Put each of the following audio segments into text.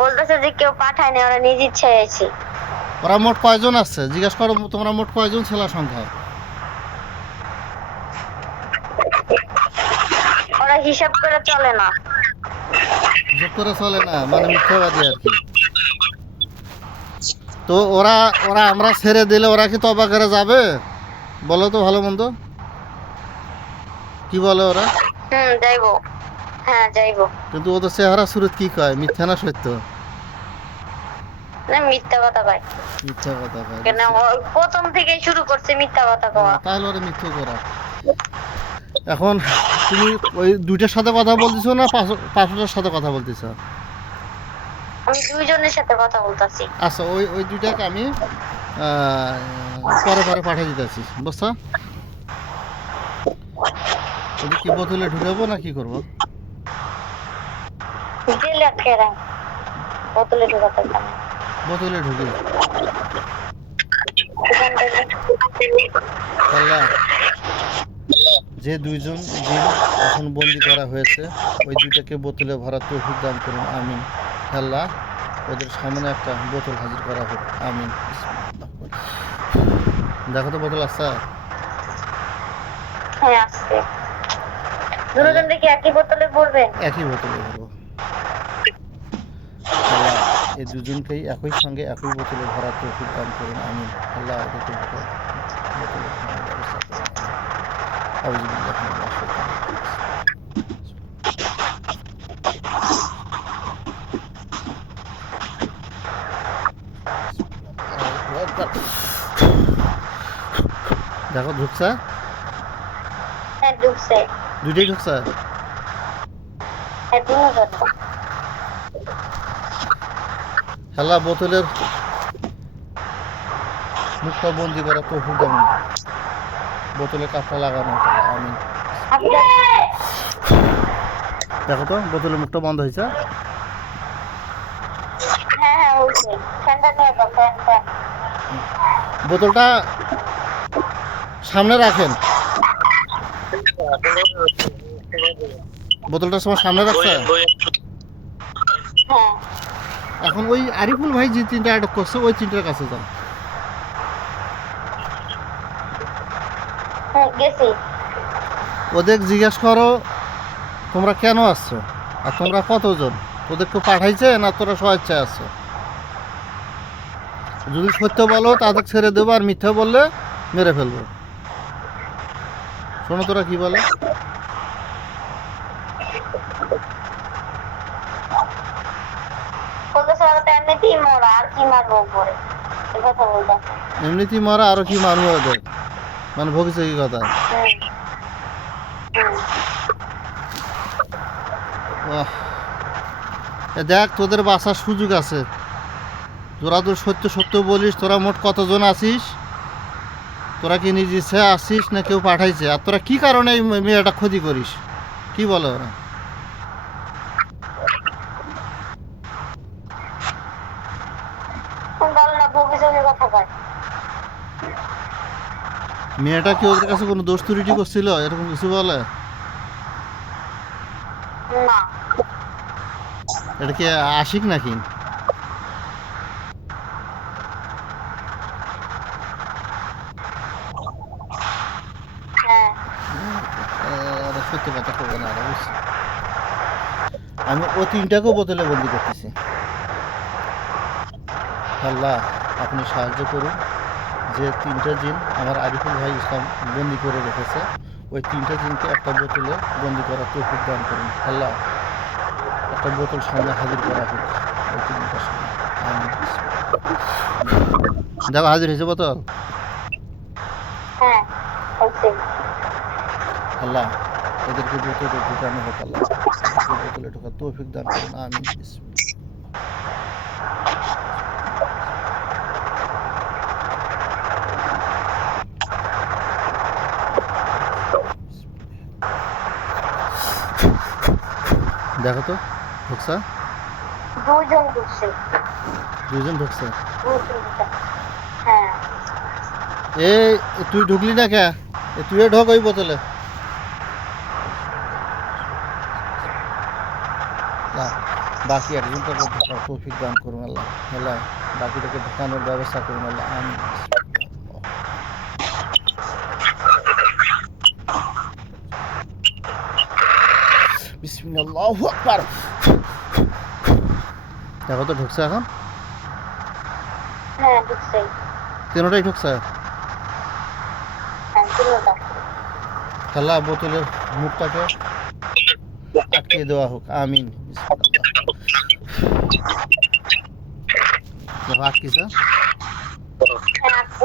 বলতেছে যে কেউ পাঠায় না ওরা নিজ ইচ্ছে এসেছি ওরা মোট কয়জন আসছে? জিজ্ঞাসা করো তোমরা মোট কয়জন ছেলের সংখ্যা ওরা হিসাব করে চলে না। হিসেব করে চলে না মানে মিথ্যাবাদী আর কি। তো ওরা ওরা আমরা ছেড়ে দিলে ওরা কি তবা করে যাবে? বলো তো ভালো মন্দ। কি বলে ওরা? হুম যাইবো। হ্যাঁ যাইবো। কিন্তু ওদের চেহারা সুরত কি কয়? মিথ্যা না সত্য? না মিথ্যা কথা ভাই মিথ্যা কথা কয় কেন প্রথম থেকে শুরু করছে মিথ্যা কথা কওয়া। তাহলে ওরা মিথ্যে করা। এখন তুমি ওই দুইটার সাথে কথা বলতেছো না পাঁচটার সাথে কথা বলতেছো? আমি দুইজনের সাথে কথা বলতাছি। আচ্ছা ওই ওই দুইটাকে আমি পরে পরে পাঠিয়ে দিতেছি বুঝছ? কি বোতলে ঢুকাবো না কি করব? জেলে আটকে রাখ বোতলে ঢোকাতে পারে। বোতলে ঢুকে আল্লাহ যে দুইজন জিন এখন বন্দি করা হয়েছে ওই দুইটাকে বোতলে ভরা তৌফিক দান করুন। আমিন। আল্লাহ ওদের সামনে একটা বোতল হাজির করা হোক। আমিন। দেখো তো বোতল আসছে হ্যাঁ আসছে দুজন দেখি একই বোতলে পড়বেন একই বোতলে ভরবো। এই দুজনকেই একই সঙ্গে একই বোতলে ভরা তৌফিক দান করুন আমিন। আল্লাহ বোতল ভরার ব্যবস্থা করুন। দেখো ঢুকছে? হ্যাঁ ঢুকছে। হ্যাঁ খেলা বোতলের মুখটা বন্দি করা তৌফিক দান বোতলে কাপড় লাগানো আমি দেখো তো, বোতলের মুখটা বন্ধ হয়েছে। হ্যাঁ হ্যাঁ তো বোতলটা সামনে রাখেন। বোতলটা সময় সামনে রাখছে? এখন ওই আরিফুল ভাই যে তিনটা আটক করছে ওই তিনটার কাছে যান হ্যাঁ ওদের জিজ্ঞেস করো তোমরা কেন আসছো? আর তোমরা কতজন? ওদের কেউ পাঠাইছে না তোরা স্বেচ্ছায় আসছো যদি সত্য বলো তাদের ছেড়ে দেবো আর মিথ্যা বললে মেরে ফেলব। শোনো তোরা কি বলে বলতেছে ওরা তো এমনিতেই মারা, আরও কি মারবো ওদের? মানে কি কথা? দেখ, তোদের বাঁচার সুযোগ আছে। তোরা তো সত্য সত্য বলিস, তোরা মোট কতজন আছিস? তোরা কি নিজ আসিস না কেউ পাঠাইছে? আর তোরা কি কারণে এই মেয়েটা ক্ষতি করিস? কি বলো ওরা বল না ভবিষ্যতের কথা কয় মেয়েটা কি ওদের কাছে কোনো দোষ ত্রুটি করছিল? এরকম কিছু বলে? না। এটা কি আশিক নাকি? হ্যাঁ। আহ, ওরা কথা করবে না আমি ও তিনটাকেও বোতলে বন্দি করতেছি। আল্লাহ আপনি সাহায্য করুন। যে তিনটা জিন আমার আরিফুল ভাই ইসলাম বন্দি করে রেখেছে ওই তিনটা জিনকে একটা বোতলে বন্দি করার তৌফিক দান করুন। আল্লাহ একটা বোতল সামনে হাজির করা হোক। ওই তিনটার সামনে। দেখো হাজির হয়েছে বোতল? হ্যাঁ আল্লাহ এদেরকে বোতলে ঢুকানো হোক আল্লাহ। বোতলে ঢোকার তৌফিক দান করুন। আমিন। দেখো তো ঢুকছা। দুজন ঢুকছে? দুজন ঢুকছে। হ্যাঁ। এই তুই ঢুকলি না কে? এ তুই ঢোক ওই বোতলে। বাকি একজনটাকে ঢোকার তৌফিক দান করুন আল্লাহ। বাকিটাকে ঢোকানোর ব্যবস্থা করুন আল্লাহ। আমি দেখো তো ঢুকছে এখন? হ্যাঁ ঢুকছে। তিনোটাই ঢুকছে? হ্যাঁ খেলা বোতলের মুখটাকে আটকিয়ে দেওয়া হোক। আমিন। দেখো আটকিছে হ্যাঁ আপু।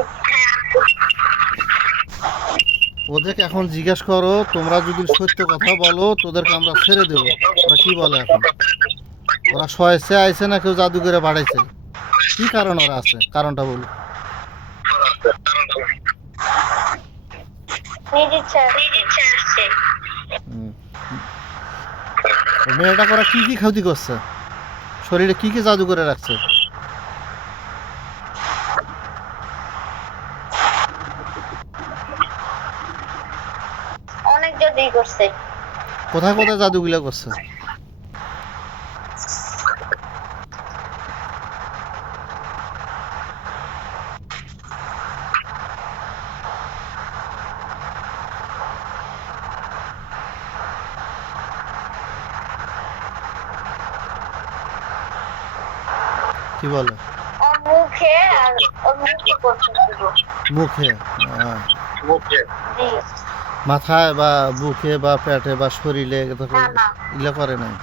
ওদেরকে এখন জিজ্ঞেস করো তোমরা যদি সত্য কথা বলো তোদেরকে আমরা ছেড়ে দেবো। ওরা কি বলে এখন? ওরা শয়েছে আইছে না কেউ জাদু করে বাড়াইছে? কি কারণ ওরা আছে? কারণটা বলো। মেয়েটা করা কি কি ক্ষতি করছে? শরীরে কি কি জাদু করে রাখছে? যদি করছে। কোথায় কোথায় জাদুগুলো করছে? কি বলে? মুখে মুখে শুধু মুখে হ্যাঁ। মাথায় বা বুকে বা পেটে বা শরীরে না না। করে নাই।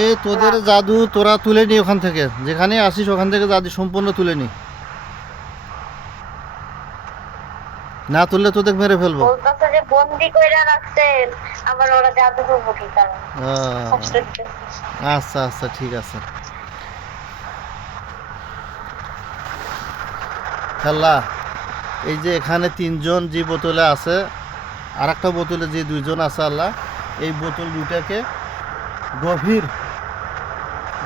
এ তোদের জাদু তোরা তুলে নি ওখান থেকে। যেখানে আসিস ওখান থেকে জাদু সম্পূর্ণ তুলে নি। না তুললে তোদের মেরে ফেলব। আচ্ছা আচ্ছা ঠিক আছে। আল্লাহ এই যে এখানে তিনজন যে বোতলে আছে আর একটা বোতলে যে দুইজন আছে আল্লাহ, এই বোতল দুটাকে গভীর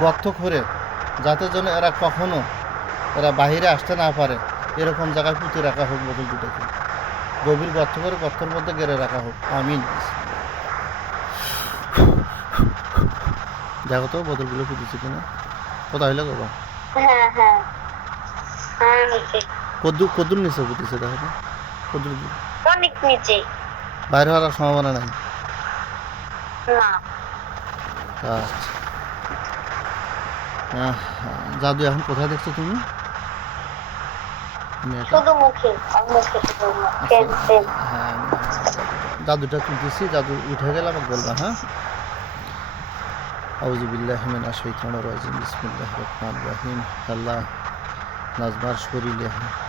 গর্ত করে, যাতে যেন এরা কখনো এরা বাহিরে আসতে না পারে। এরকম জায়গায় পুঁতে রাখা হোক বোতল দুটাকে গভীর গর্ত করে গর্তের মধ্যে গেড়ে রাখা হোক। আমিন। দেখো তো বোতলগুলো পুঁতেছে কিনা। কোথায় হইলে গো হ্যাঁ হ্যাঁ। হ্যাঁ কদ্দুর কদ্দুর নিচে পুঁতেছে দেখো তো কদ্দুর অনেক নিচে। বাইরে হওয়ার সম্ভাবনা নাই? না। আচ্ছা। জাদু এখন কোথায় দেখছ তুমি? হ্যাঁ জাদুটা তুলতেছি জাদু উঠে গেলে আমাকে বলবা হ্যাঁ? আউজুবিল্লাহ মিনা শাইতানির রাজিম। বিসমিল্লাহির রহমানির রহিম। আল্লাহ নাজমার শরীরে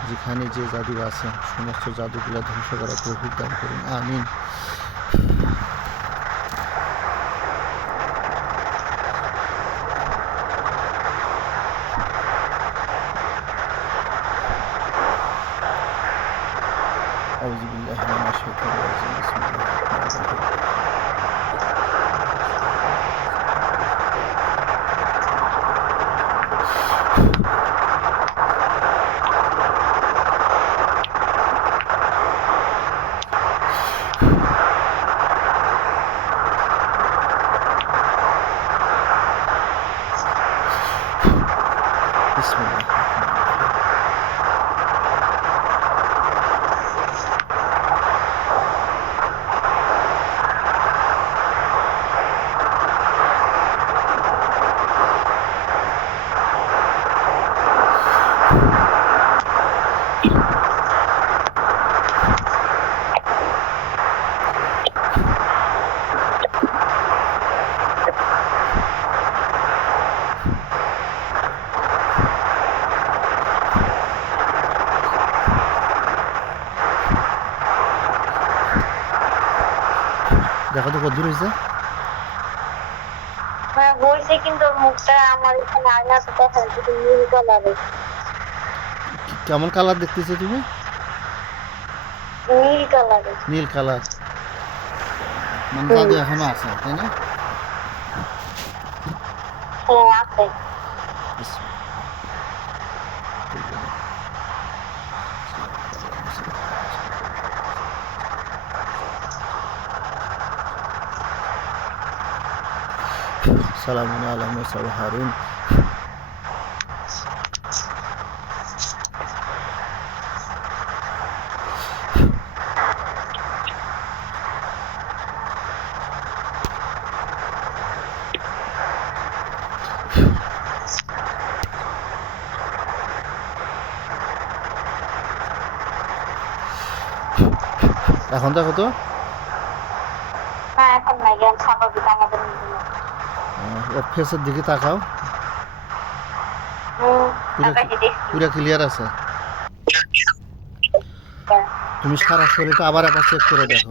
যেখানে যে জাদু আছে সমস্ত জাদুগুলো ধ্বংস করার তৌফিক দান করুন আমিন أعوذ بالله من الشيطان الرجيم بسم الله الرحمن الرحيم দেখো তো কত দূর হয়েছে হ্যাঁ বলছে কিন্তু ওর মুখটা আমার এখানে আয়না তো দেখা যায় শুধু নীল কালারের কি- কেমন কালার দেখতেছো তুমি? নীল কালারের নীল কালার। মানে জাদু এখনও আছে তাই না? হ্যাঁ আছে। সালামুন হারুন। এখন দেখো তো। ওর ফেসের দিকে তাকাও। পুরা ক্লিয়ার আছে। তুমি সারা শরীরটা আবার একবার চেক করে দেখো।